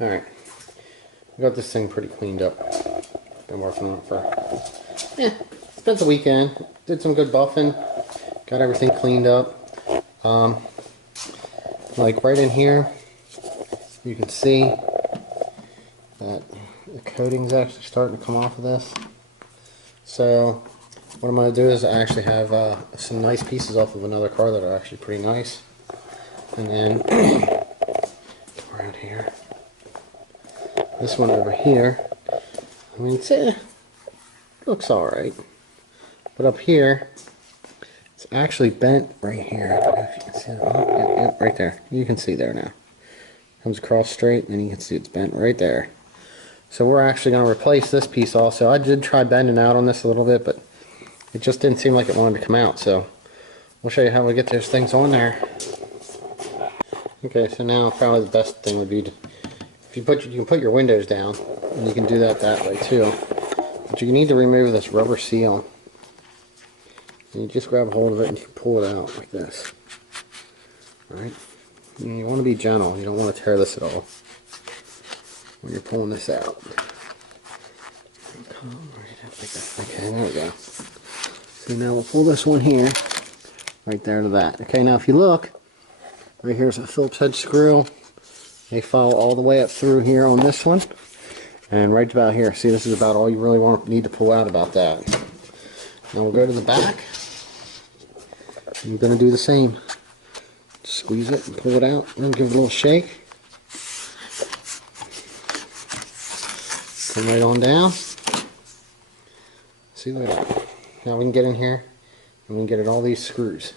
Alright, I got this thing pretty cleaned up. Been working on it for, spent the weekend, did some good buffing, got everything cleaned up. Like right in here, you can see that the coating's actually starting to come off of this. So what I'm going to do is I actually have some nice pieces off of another car that are actually pretty nice. And then around here, this one over here, I mean, it looks alright. But up here, it's actually bent right here. I don't know if you can see it. Oh, yeah, right there. You can see there now. Comes across straight, and then you can see it's bent right there. So we're actually going to replace this piece also. I did try bending out on this a little bit, but it just didn't seem like it wanted to come out. So we'll show you how we get those things on there. Okay, so now probably the best thing would be to, if you can put your windows down, and you can do that way too. But you need to remove this rubber seal. And you just grab hold of it and you pull it out like this. Alright? You want to be gentle. You don't want to tear this at all when you're pulling this out. Okay, there we go. So now we'll pull this one here, right there to that. Okay, now if you look, right here's a Phillips head screw. They follow all the way up through here on this one. And right about here. See, this is about all you really need to pull out about that. Now we'll go to the back. You're going to do the same. Just squeeze it and pull it out and give it a little shake. Come right on down. See, look at that. Now we can get in here and we can get at all these screws.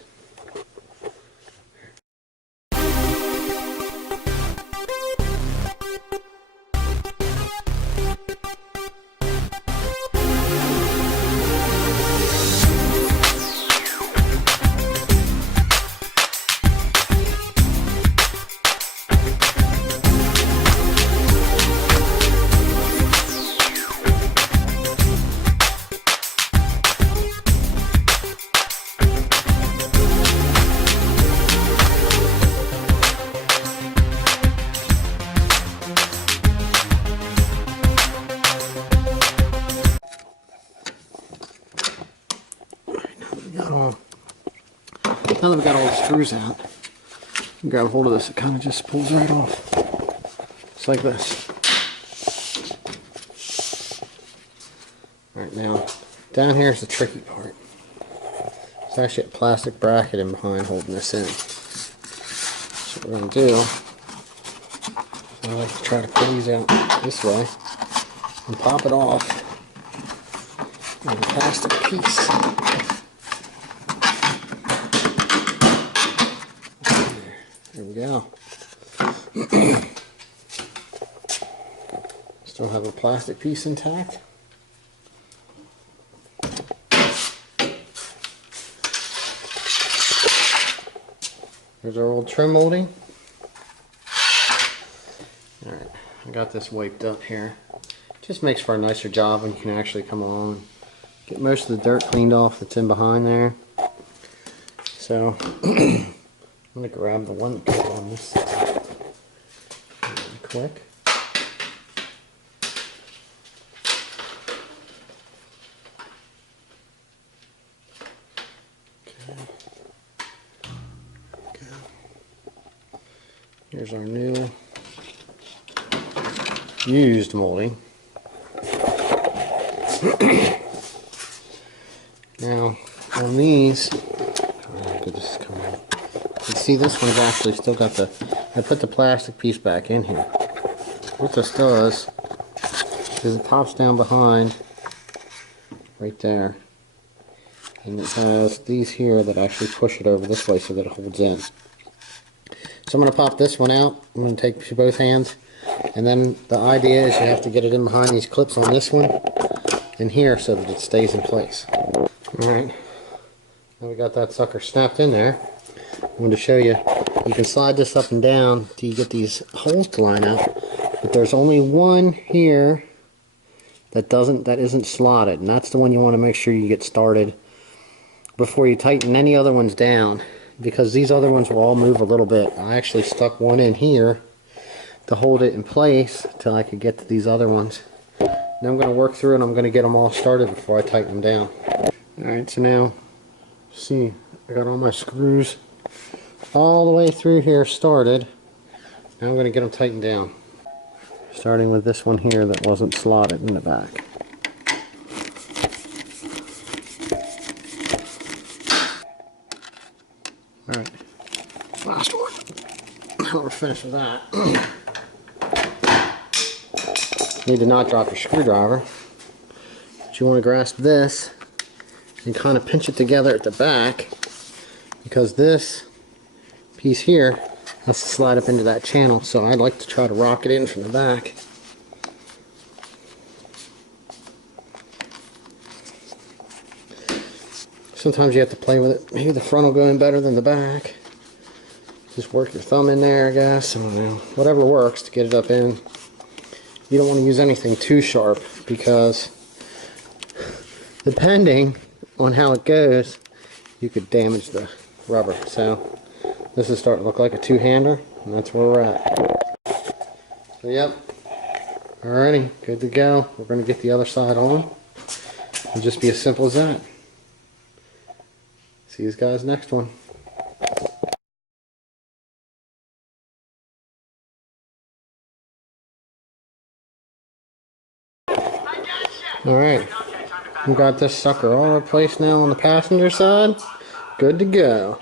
Now that we got all the screws out, you grab hold of this, it kind of just pulls right off. Just like this. Alright, now, down here is the tricky part. There's actually a plastic bracket in behind holding this in. So what we're going to do, I like to try to pull these out this way and pop it off with a plastic piece. There we go. Still have a plastic piece intact. There's our old trim molding. Alright, I got this wiped up here. Just makes for a nicer job when you can actually come along and get most of the dirt cleaned off that's in behind there. So I'm going to grab the one that goes on this side really quick. Okay. Here's our new used molding. Now on these, this is coming out. You see, this one's actually still got the, I put the plastic piece back in here. What this does is it pops down behind right there, and it has these here that actually push it over this way so that it holds in. So I'm going to pop this one out. I'm going to take both hands, and then the idea is you have to get it in behind these clips on this one and here so that it stays in place. Alright, now we got that sucker snapped in there. I'm going to show you, you can slide this up and down till you get these holes to line up, but there's only one here that isn't slotted, and that's the one you want to make sure you get started before you tighten any other ones down, because these other ones will all move a little bit. I actually stuck one in here to hold it in place till I could get to these other ones. Now I'm going to work through and I'm going to get them all started before I tighten them down. Alright, so now, see, I got all my screws all the way through here started. Now I'm going to get them tightened down. Starting with this one here that wasn't slotted in the back. Alright, last one. Now we're finished with that. Need to not drop your screwdriver. But you want to grasp this and kind of pinch it together at the back, because this piece here has to slide up into that channel, so I'd like to try to rock it in from the back. Sometimes you have to play with it. Maybe the front will go in better than the back. Just work your thumb in there, I guess. I don't know. Whatever works to get it up in. You don't want to use anything too sharp, because depending on how it goes, you could damage the rubber. So this is starting to look like a two-hander, and that's where we're at. So yep, alrighty, good to go. We're going to get the other side on. It'll just be as simple as that. See you guys next one. Alright, we got this sucker all replaced now on the passenger side. Good to go.